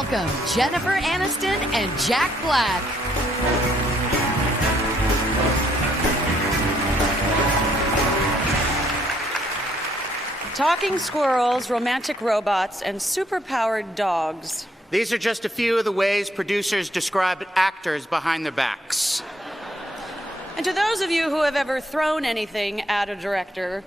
welcome Jennifer Aniston and Jack Black. Talking squirrels, romantic robots, and superpowered dogs. These are just a few of the ways producers describe actors behind their backs. And to those of you who have ever thrown anything at a director,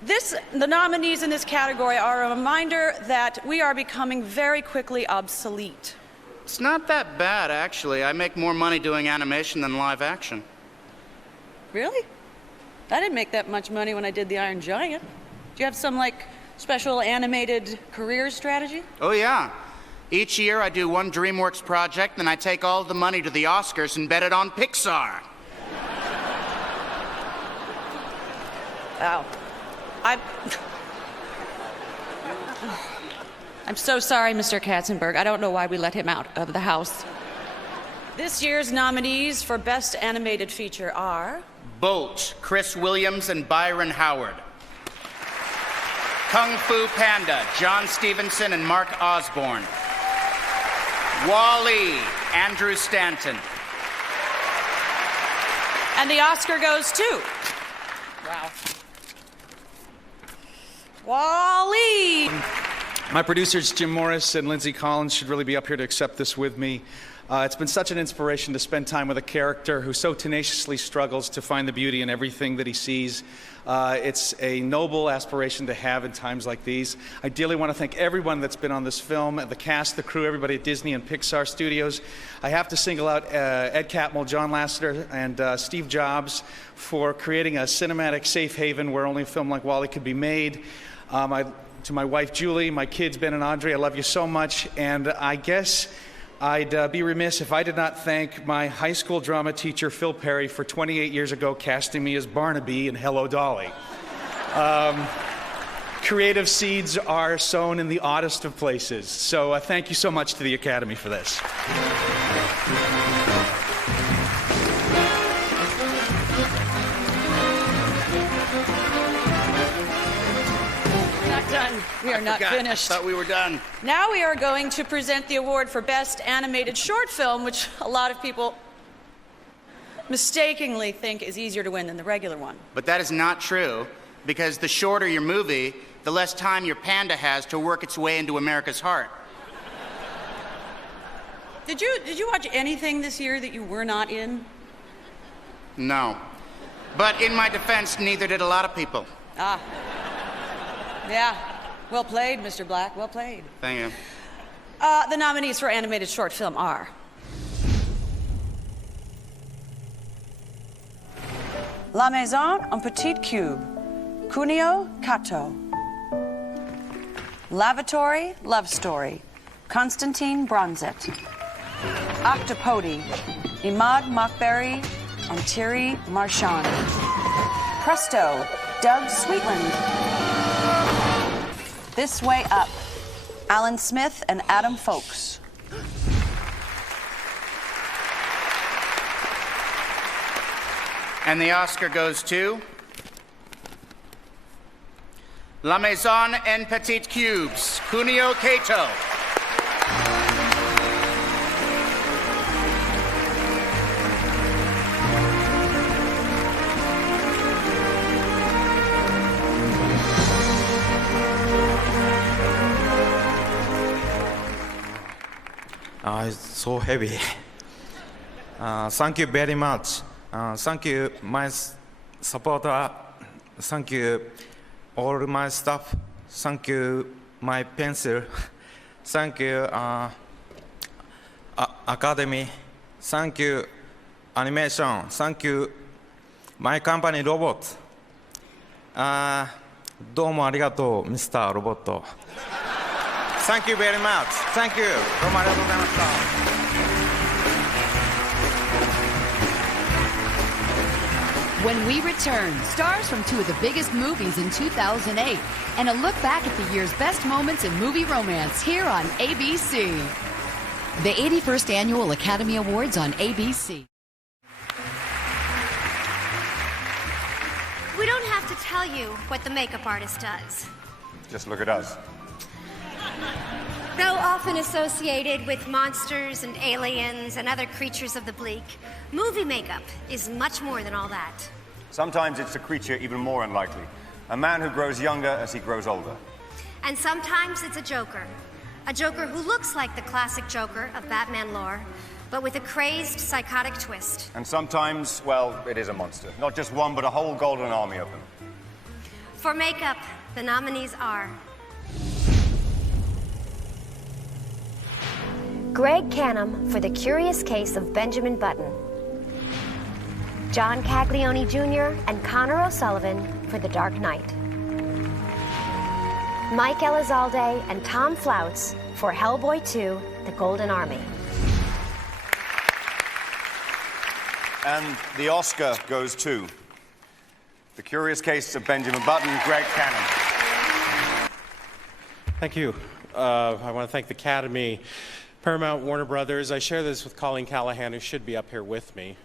the nominees in this category are a reminder that we are becoming very quickly obsolete. It's not that bad, actually. I make more money doing animation than live action. Really? I didn't make that much money when I did The Iron Giant. Do you have some, special animated career strategy? Oh, yeah. Each year I do one DreamWorks project, then I take all the money to the Oscars and bet it on Pixar. Wow. I'm so sorry, Mr. Katzenberg. I don't know why we let him out of the house. This year's nominees for Best Animated Feature are... Bolt, Chris Williams and Byron Howard. Kung Fu Panda, John Stevenson and Mark Osborne. Wall-E, Andrew Stanton. And the Oscar goes to... Wow. Wall-E! My producers, Jim Morris and Lindsay Collins, should really be up here to accept this with me. It's been such an inspiration to spend time with a character who so tenaciously struggles to find the beauty in everything that he sees. It's a noble aspiration to have in times like these. I dearly want to thank everyone that's been on this film, the cast, the crew, everybody at Disney and Pixar Studios. I have to single out Ed Catmull, John Lasseter, and Steve Jobs for creating a cinematic safe haven where only a film like WALL-E could be made. To my wife, Julie, my kids, Ben and Audrey, I love you so much. And I guess I'd be remiss if I did not thank my high school drama teacher, Phil Perry, for 28 years ago casting me as Barnaby in Hello, Dolly. Creative seeds are sown in the oddest of places. So thank you so much to the Academy for this. We are not finished. I thought we were done. Now we are going to present the award for Best Animated Short Film, which a lot of people mistakenly think is easier to win than the regular one. But that is not true, because the shorter your movie, the less time your panda has to work its way into America's heart. Did you watch anything this year that you were not in? No. But in my defense, neither did a lot of people. Ah. Yeah. Well played, Mr. Black. Well played. Thank you. The nominees for animated short film are... La Maison en Petit Cube, Cuneo Cato. Lavatory Love Story, Constantine Bronzet. Octopody, Imad Mockberry and Thierry Marchand. Presto, Doug Sweetland. This Way Up, Alan Smith and Adam Folks. And the Oscar goes to La Maison en Petit Cubes, Cuneo Cato. It's so heavy. Thank you very much. Thank you, my supporter. Thank you, all my staff. Thank you, my pencil. Thank you, Academy. Thank you, animation. Thank you, my company, Robot. どうもありがとう、Mr. Robot. Thank you very much. Thank you. どうもありがとうございました。When we return, stars from two of the biggest movies in 2008, and a look back at the year's best moments in movie romance here on ABC. The 81st Annual Academy Awards on ABC. We don't have to tell you what the makeup artist does. Just look at us. Though often associated with monsters and aliens and other creatures of the bleak, movie makeup is much more than all that. Sometimes it's a creature even more unlikely. A man who grows younger as he grows older. And sometimes it's a Joker. A Joker who looks like the classic Joker of Batman lore, but with a crazed, psychotic twist. And sometimes, well, it is a monster. Not just one, but a whole golden army of them. For makeup, the nominees are Greg Canham for The Curious Case of Benjamin Button, John Caglione Jr. and Connor O'Sullivan for The Dark Knight, Mike Elizalde and Tom Flouts for Hellboy 2, The Golden Army. And the Oscar goes to The Curious Case of Benjamin Button, Greg Canham. Thank you. I want to thank the Academy, Paramount, Warner Brothers. I share this with Colleen Callahan, who should be up here with me.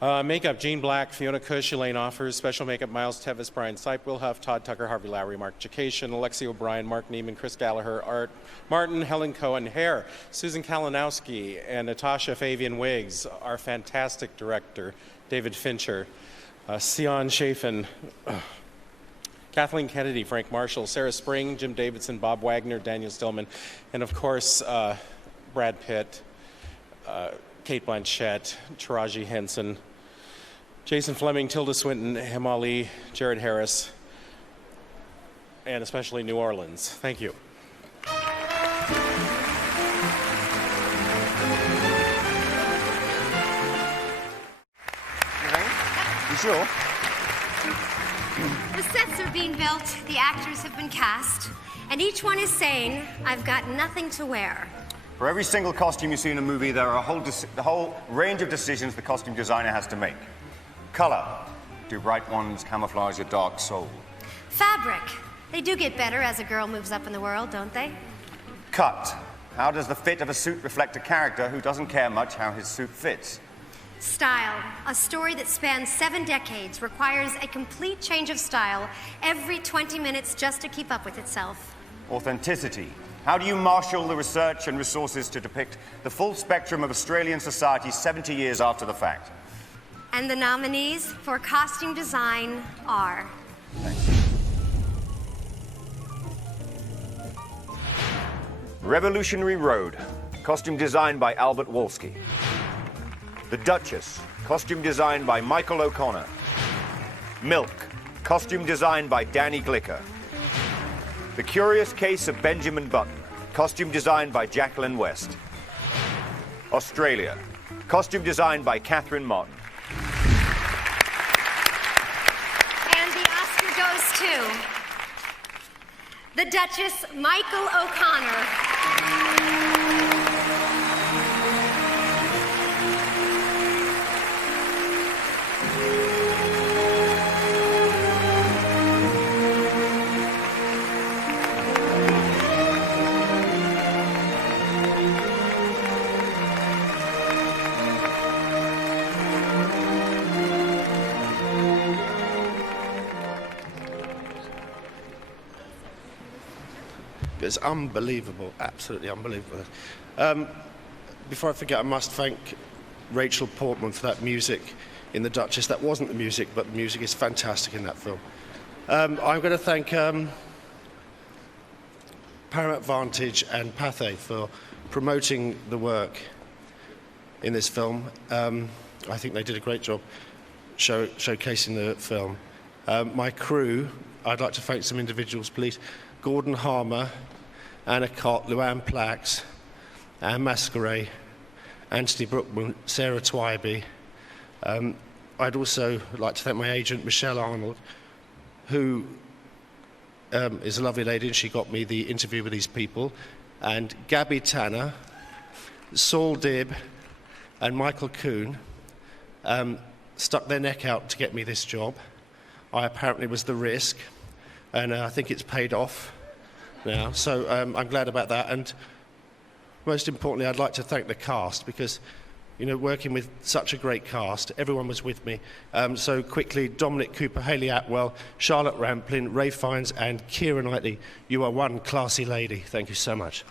Makeup, Gene Black, Fiona Cush, Elaine Offers. Special makeup, Miles Tevis, Brian Sipe, Will Huff, Todd Tucker, Harvey Lowry, Mark Jacasian, Alexi O'Brien, Mark Neiman, Chris Gallagher, Art Martin, Helen Cohen, Hair, Susan Kalinowski, and Natasha Fabian Wiggs, our fantastic director, David Fincher, Sion Chafin, Kathleen Kennedy, Frank Marshall, Sarah Spring, Jim Davidson, Bob Wagner, Daniel Stillman, and of course, Brad Pitt, Kate Blanchett, Taraji Henson, Jason Fleming, Tilda Swinton, Himali, Jared Harris, and especially New Orleans. Thank you. You sure? The sets are being built, the actors have been cast, and each one is saying, I've got nothing to wear. For every single costume you see in a movie, there are a whole range of decisions the costume designer has to make. Color. Do bright ones camouflage your dark soul? Fabric. They do get better as a girl moves up in the world, don't they? Cut. How does the fit of a suit reflect a character who doesn't care much how his suit fits? Style. A story that spans 7 decades requires a complete change of style every 20 minutes just to keep up with itself. Authenticity. How do you marshal the research and resources to depict the full spectrum of Australian society 70 years after the fact? And the nominees for costume design are... Revolutionary Road, costume designed by Albert Wolski. The Duchess, costume designed by Michael O'Connor. Milk, costume designed by Danny Glicker. The Curious Case of Benjamin Button, costume designed by Jacqueline West. Australia, costume designed by Catherine Martin. And the Oscar goes to the Duchess, Michael O'Connor. It's unbelievable, absolutely unbelievable. Before I forget, I must thank Rachel Portman for that music in The Duchess. That wasn't the music, but the music is fantastic in that film. I'm going to thank Paramount Vantage and Pathé for promoting the work in this film. I think they did a great job showcasing the film. My crew, I'd like to thank some individuals, please. Gordon Harmer, Anna Cott, Luann Plax, Anne Masqueray, Anthony Brookman, Sarah Twybe. I'd also like to thank my agent, Michelle Arnold, who is a lovely lady, and she got me the interview with these people, and Gabby Tanner, Saul Dibb, and Michael Kuhn stuck their neck out to get me this job. I apparently was the risk, and I think it's paid off now, so I'm glad about that. And most importantly, I'd like to thank the cast, because you know, working with such a great cast. Everyone was with me. So quickly, Dominic Cooper, Hayley Atwell, Charlotte Rampling, Ray Fiennes, and Keira Knightley. You are one classy lady. Thank you so much.